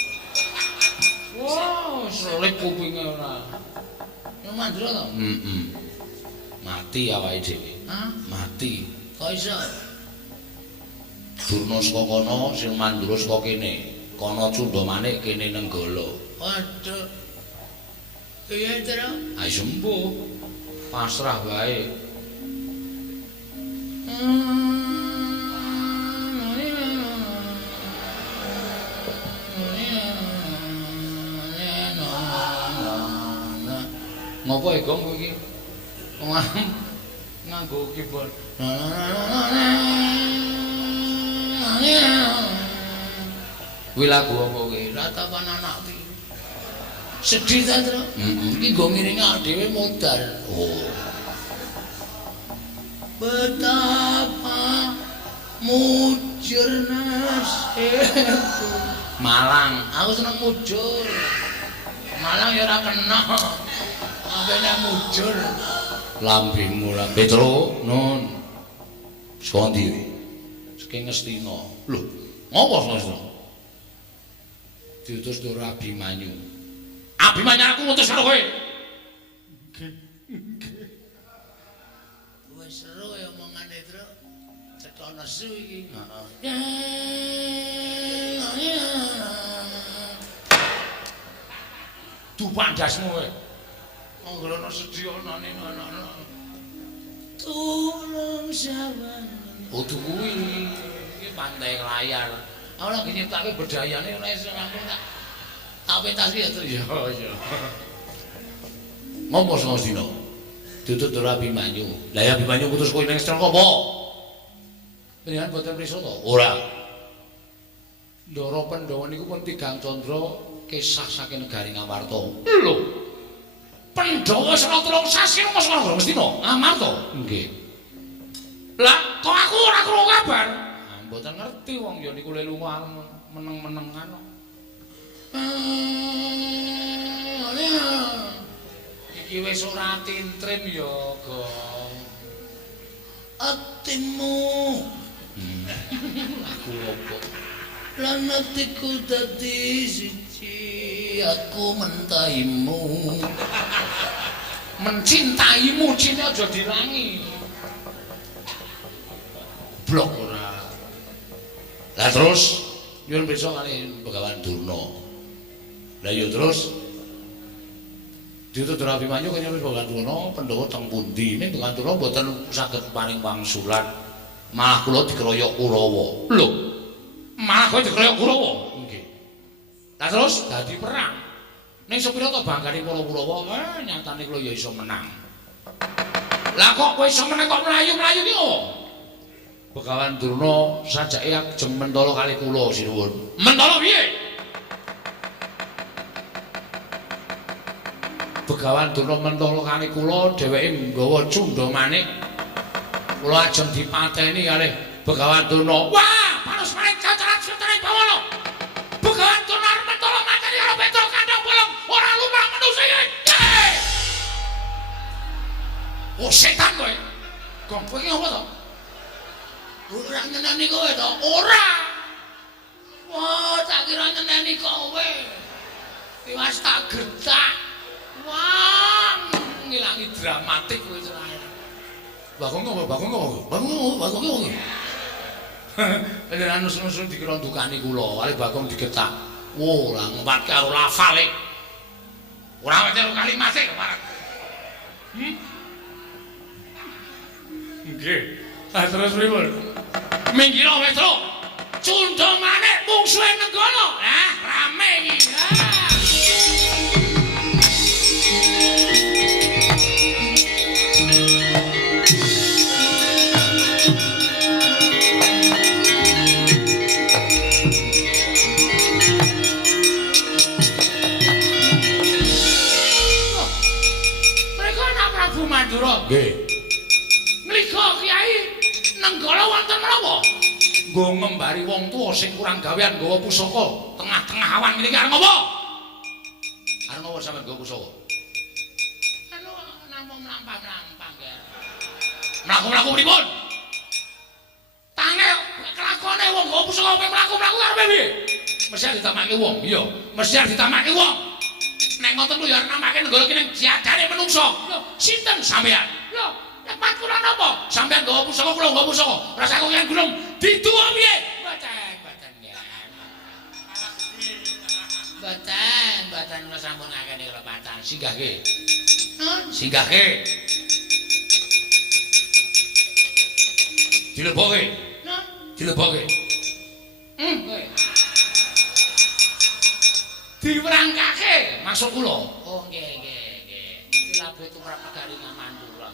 Wah, selip kupinge ora. Sinuwun Mandura to? Mati awake dhewe. Hah? Mati. Kok iso? Durna saka kono, Sinuwun Mandura saka kene. Kono Cunda manik kene Nenggala. Waduh. Iya, Tru. Ayo sembuh. Pasrah wae. Ngopo e Gong kowe iki? Nganggo keyboard. Kuwi lagu apa kuwi? Ratapan anak iki. Sedih ta, Tru? Iki nggo ngiringi awake dhewe modal. Oh. Betapa Mujur nasibku. Malang, aku seneng mujur. Malang ya ora kena. Apene mujur. Lambemu lambe tru, nun. Saka ndi kowe? Saka Ngastina. Lho, ngopo Ngastina? Diutus Ndoro Abimanyu. Abimanyu aku ngutus karo kowe. Nggih. Wis seru ya omongane, Tru. Cetha nesu iki. Dupandasmu kowe. Anggrono sedyanane ngono. Tulung sawan. Oh kuwi iki pantai layar. Aku lagi nyiptake bedayane ora iso langsung tak pentas ya Tru. Ya. Ngopo Ngastina? Ditut Ndoro Abimanyu. Lah ya Abimanyu putus kowe ning Ngastina apa? Panjenengan boten prisa to? Ora. Ndoro Pandhawa niku pun tigang candra kisah saking negari Ngamarta. Lho. Pandhawa selama 3 sasi mos karo Ngastina. Ngamarta? Nggih. Lah kok aku ora krungu kabar? Ah mboten ngerti wong ya niku lelu meneng-menengan. Iki wis ora tintrim ya, Gong. Atimu. Aku opo? Lan atiku dadi siji, aku mentahimu. Mencintaimu, cinta aja dirangi. Blok ora. Lah terus nyuwun pirsa kali Begawan Durna. Lah ya terus Ditut Ndoro Abimanyu kaya wis Begawan Durna Pandhawa teng pundi? Ning Begawan Durna mboten saged paring wangsulan. Malah kula dikeroyok Kurawa. Lho. Malah kowe dikeroyok Kurawa? Nggih. Lah terus dadi perang. Ning sepira to bangkane para Kurawa? Nyatane kula ya iso menang. Lah kok kowe iso menang kok mlayu-mlayu ki opo? Begawan Durna sajake ajeng mentala kali kula sinuwun. Mentala piye? Begawan Durna mentala kali kula dheweke nggawa cundha manik. Kula ajeng dipateni kalih Begawan Durna. Wah, panos maning cacaran sutane Bawana. Begawan Durna mentala mateni karo Petruk kandhang bolong. Ora lumrah manusa iki. Oh setan kowe. Gong kowe ngopo to? Ora nyeneni kowe to? Ora. Wah, tak kira nyeneni kowe. Tiwas tak getak. Wah, ngilangi dramatik kowe cerai. Bagong ngopo? Panjenengan nus-nusun dikira ndukani kula, kali Bagong digetak. Wo, lah ngumpat karo lafale. Ora wecer kalimate kepareng. Nggih. Ah terus pripun? Minggir wis, Tru. Cundha manik mungsuhe Nenggala. Ah, rame iki. Mereka anak Prabu Mandura. Nggih. Mlika Kyai Nenggala wonten menapa? Nggo ngembari wong tuwa sing kurang gawean nggawa pusaka tengah-tengah awan mriki arep ngopo? Arep ngopo sampeyan nggawa pusaka? Anu namung mlampah-mlampah nggih. Mlaku-mlaku pripun? Tange kelakone wong nggawa pusaka kowe mlaku-mlaku karepe piye? Mesti ditamake wong, iya, mesti ditamake wong. Nek ngoten ku ya arep namake Nenggala ki ning jadane menungso. Lho, sinten sampeyan? Lho, lepat kula napa? Sampeyan nggawa pusaka kula nggawa pusaka. Rasaku yen gulung diduwa piye? Boten ya. Boten kula sampun ngakeni kelepatan. Singgahke. Singgahke. Dileboke. Dileboke. Kowe. Diwerangkake maksud kula. Oh nggih. Dilabuh tumrap negari Ngamandura.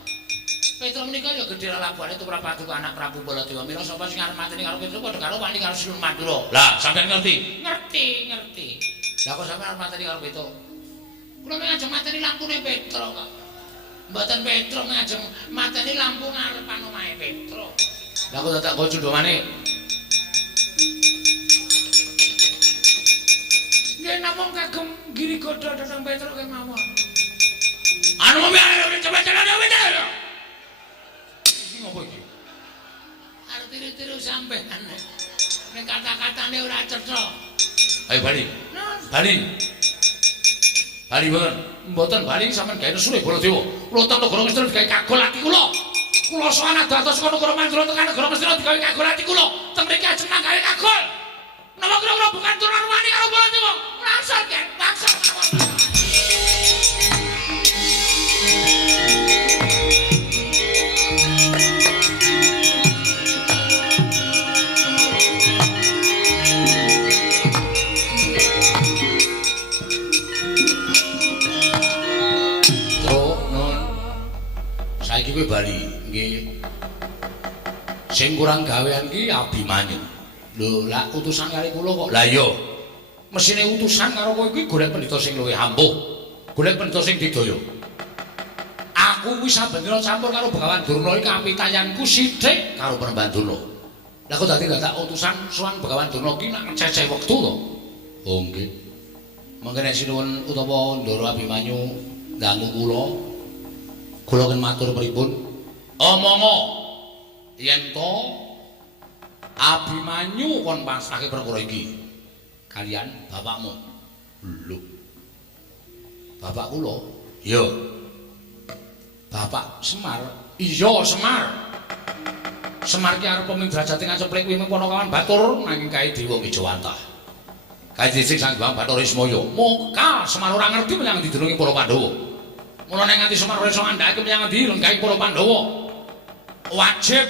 Petruk menika ya gedhe labuhane tumrap paduka anak Prabu Baladewa. Mila sapa sing arep mateni karo Petruk padha karo wani karo Sinun Mandura. Lah, sampeyan ngerti? Ngerti. Lah kok sampeyan arep mateni karo Petruk? Kula ngajeng mateni lampune Petruk kok. Mboten Petruk ngajeng mateni lampu ngarepan omahe Petruk. Lah aku tak kok cundhomane. Nggih namung kagem giri godho dhateng Petruk kemawon. Anu mbiyen cepet-cepet ya. Iki ngopo iki? Arep tiru-tiru sampean. Nek kata-katane ora cetha. Ayo bali. Bali. Bali mboten bali sampean gawe nesune Baladewa. Kula teng negara Ngastina digawe kagol ati kula. Kula sowan dados saka negara Mandura tekan negara Ngastina digawe kagol ati kula. Teng mriki ajeng gawe kagol. Napa kira-kira bukan turunan wani karo Baladewa? Langsung kan, langsung mawon. Saiki kowe bali, nggih. Sing kurang gawean ki Abimanyu. Lho, lah utusan kali kula kok. Lah iya. Mesine utusan karo kowe iki golek pendhita sing luwih ampuh. Golek pendhita sing didaya. Aku wis saben dina campur karo Begawan Durna iki kapitayanku sithik karo Penemban Durna. Lah kok dadi gak tak utusan sowan Begawan Durna ki nak ngececeh wektu to. Oh nggih. Mangke nek sinuwun utawa Ndara Abimanyu dangu kula kan matur pripun? Omonggo yen to Abimanyu kon pasrahke perkara iki kalian bapakmu. Lho. Bapak kula? Iya. Bapak Semar? Iya, Semar. Semar ki arep pemimpin derajate ngaceplek kuwi mung Panakawan Batur nanging kae Dewa Wijawantah. Kae dhisik Sang Hyang Bathara Ismaya. Muka Semar ora ngerti menyang didurungi para Pandhawa. Mula nek nganti Semar ora iso ngandhake menyang ndi lenggahe para Pandhawa. Wajib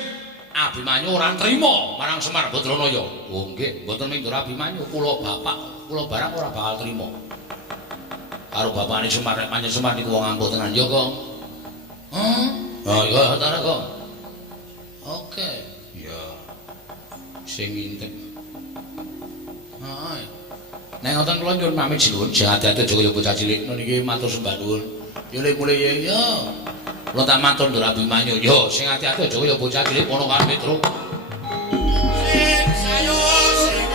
Abimanyu ora trima marang Semar Badranaya. Oh nggih, mboten mung Ndara Abimanyu, kula bapak, kula barang ora bakal trima. Karo bapakane Semar nek pancen Semar niku wong ampuh tenan ya, Kong. Oh iya, ta kok. Oke. Ya. Sing ngintip. Heeh. Nek ngoten kula nyuwun pamit sinuwun, ati-ati aja kaya bocah cilik. Niki matur sembah nuwun. Ya mulai ya. Kula tak matur Ndara Abimanyu. Yo sing ati-ati aja kaya bocah cilik ana kan Petruk. Sing sayo sing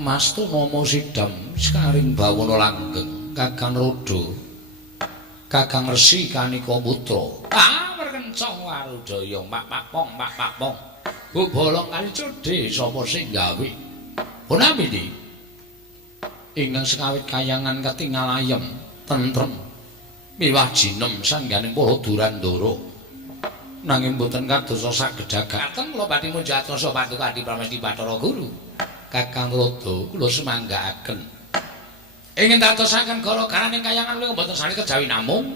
Mastu Nomo Sidam Sekaring Bawana Langgeng Kakang Rodo Kakang Resi Kanika Putra merkencong warudaya pak pong Bu bolong kali cedhe sapa sing gawe punamini ingkang sekawit kayangan ketingal ayem tentrem miwah jinem sangganing para durandara nanging boten kadosa sagedhagaken kula badhe munjatosa Paduka Adi Pramesti Bathara Guru Kakang Rodo kula semanggaaken. Ingin dadosaken gara-garaning kayangan kula mboten sami kejawi namung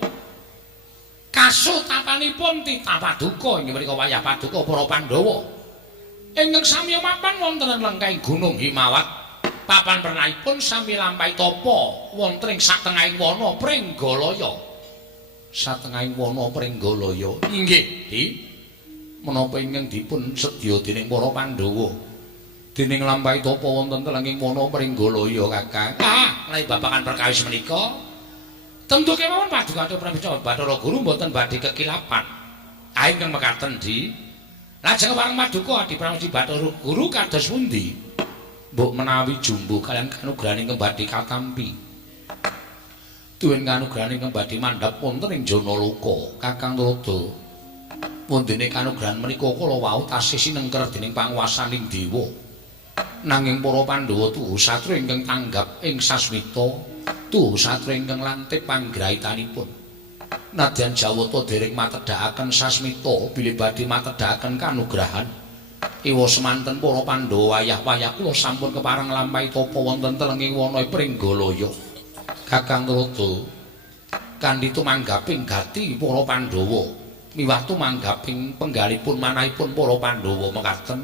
kasutapanipun titah paduka inggih menika wayah paduka para Pandhawa. Ingkang sami mapan wonten ing lengkahing Gunung Himawat. Papan pernahipun sami lampahi tapa wonten ing satengahing wana Pringgalaya. Satengahing wana Pringgalaya. Inggih, Di. Menapa ingkang dipun sedya dening para Pandhawa. Dening lampahi tapa wonten telenging wana Pringgalaya Kakang. Lha babagan perkawis menika tentu kemawon Paduka Pramesti Bathara Guru mboten badhe kekilapan. Ingkang mekaten Di. Lajeng wareng Paduka Adi Pramesti Bathara Guru kados pundi? Mbok menawi jumbo kalian kanugrahaning kembadhe katampi. Duwen kanugrahaning kembadhe mandhap wonten ing Janaloka Kakang Rodo. Pundene kanugrahan menika kala wau tasih sinengker dening panguwasaning dewa. Nanging para Pandhawa tuhu satra ingkang tanggap ing sasmita, tuhu satra ingkang lantip panggrahitanipun. Nadyan Jawata dereng matedhakaken sasmita bilih badhe matedhakaken kanugrahan. Iwa semanten para Pandhawa wayah-wayah kula sampun kepareng lampahi tapa wonten telenging wana Pringgalaya. Kakang Rodo kanthi tumanggaping gati para Pandhawa miwah tumanggaping penggalipun manahipun para Pandhawa mekaten.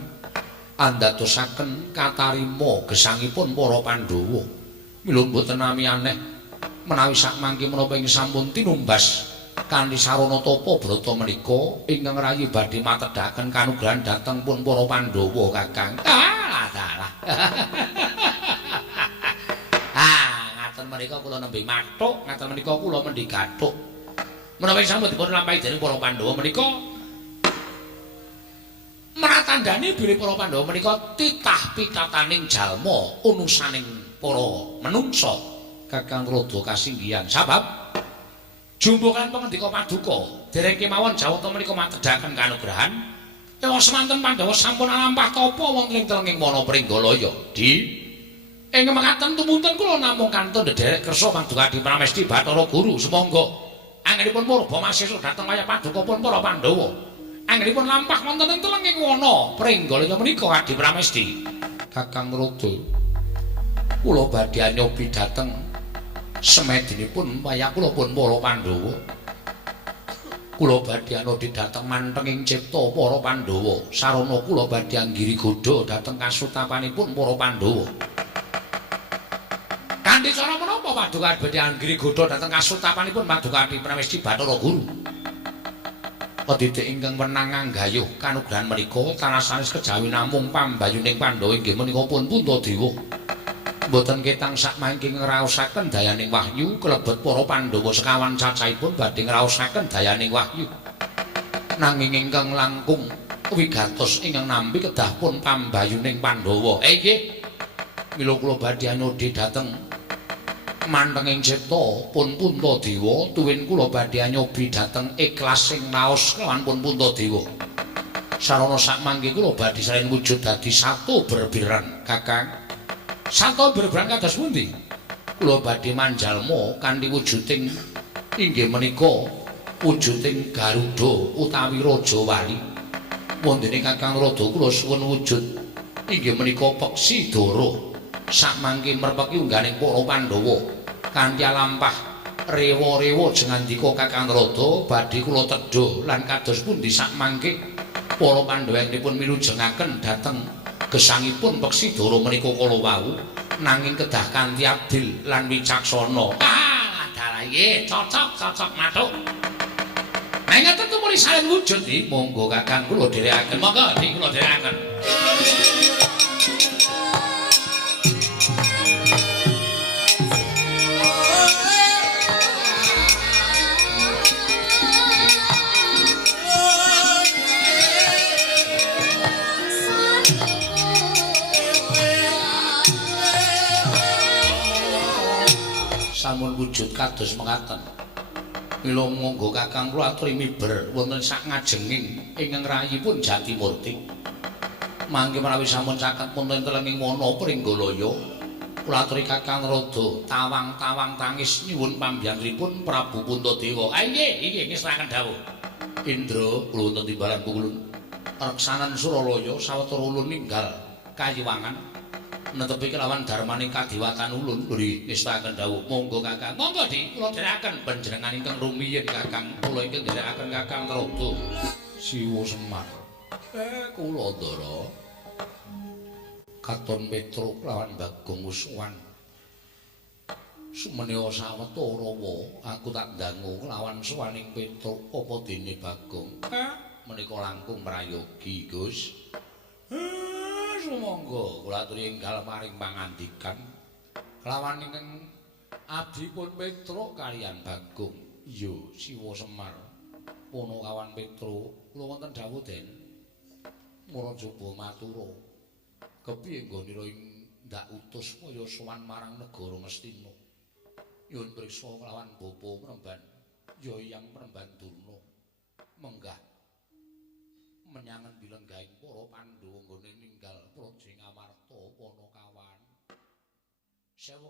andadosaken katarima gesangipun para Pandhawa. Mila boten nami aneh menawi sakmangke menapa ing sampun tinumbas kanthi sarana tapa brata menika ingkang rayi badhe matedhaken kanugrahan dhateng pun para Pandhawa Kakang. Dalah. Ngaten menika kula nembe mathuk, ngaten menika kula mendhi gathuk. Menawi sampun dipun lampahi dening para Pandhawa menika menatandani bilih para Pandhawa menika titah pitataning jalma unusaning para menungsa Kakang Rada kasinggihan sabab jumbukan pangandika paduka dereng kemawon jawata menika matedhaken kanugrahan ewa semanten Pandhawa sampun alampah tapa wonten ing telenging wana Pringgalaya di ing mekaten tumunten kula namung kantun ndederek kersa paduka Adi Pramesti Bathara Guru semangga anggenipun murba masih dhateng wayah paduka pun para Pandhawa anggenipun lampah wonten ing telenging wana Pringgalaya menika Adi Pramesti Kakang Rada kula badhe anyobi dhateng semedinipun wayah kula pun para Pandhawa kula badhe anodi dhateng mantenging cipta para Pandhawa sarana kula badhe anggiri godha dhateng kasutapanipun para Pandhawa kanthi cara menapa paduka badhe anggiri godha dhateng kasutapanipun paduka Adi Pramesti Bathara Guru Adidik ingkang wenang anggayuh kanugrahan menika tanasanes kejawi namung pambayuning Pandhawa inggih menika pun Puntadewa mboten ketang sakmangke ngraosaken dayaning wahyu kelebet para Pandhawa sekawan cacahipun badhe ngraosaken dayaning wahyu nanging ingkang langkung wigatos ingkang nampi kedah pun pambayuning Pandhawa nggih mila kula badhe anyodi dhateng mantenging cipta pun Puntadewa tuwin kula badhe anyobi dhateng ikhlas sing naos kelawan pun Puntadewa sarana sakmangke kula badhe saring wujud dadi satu berbiran Kakang Sato berberang kados pundi? Kula badhe manjalma kanthi wujuding inggih menika wujuding Garuda utawi Raja Wali. Wondene Kakang Rada kula suwun wujud inggih menika peksi Dara. Sakmangke merpeki ungganing para Pandhawa kanthi lampah rewa-rewa jengandika Kakang Rada badhe kula tedha lan kados pundi sakmangke para Pandhawa ingkang milujengaken dhateng gesangipun peksi Dara menika kala wau nanging kedah kanthi adil lan wicaksana. Dalah nggih cocok mathuk. Nek ngaten tumuli salin wujud iki monggo Kakang kula dherekaken. Monggo niki kula dherekaken. Sampun wujud kados mekaten. Mila monggo Kakang kula aturi miber wonten sak ngajenging ingkang rayipun Jatimurti. Mangke menawi sampun caket wonten telenging wana Pringgalaya, kula aturi Kakang Rada tawang-tawang tangis nyuwun pambyangripun Prabu Puntadewa. Nggih ngesraken dawuh. Indra kula wonten timbalan kulun reksanan Suralaya sawetara ulun ninggal kayiwangan netepi kelawan darmaning kadiwatan ulun nggih ngestaken dawuh monggo Kakang monggo Dik kula dherekaken panjenengan ingkang rumiyin Kakang kula ingkang dherekaken Kakang Rada Siwa Semar kula ndara katon Petro kelawan Bagong Uswan sumenewa sawetara aku tak dangu kelawan suwaning Petro apa dene Bagong menika langkung prayogi Gus sumangga kula aturi enggal maring pangandikan kelawan ingkang abdipun Petro kaliyan Bagong iya Siwa Semar Punakawan Petro kula wonten dawuh Den mura coba matura kepiye nggonira ing ndak utus kaya sowan marang negara Ngastina nyuwun priksa kelawan bapa Mremban ya Hyang Mremban Durna menggah menyangen bilenggahing para Pandhawa nggone ninggal Praja Ngamarta Panakawan. Sewu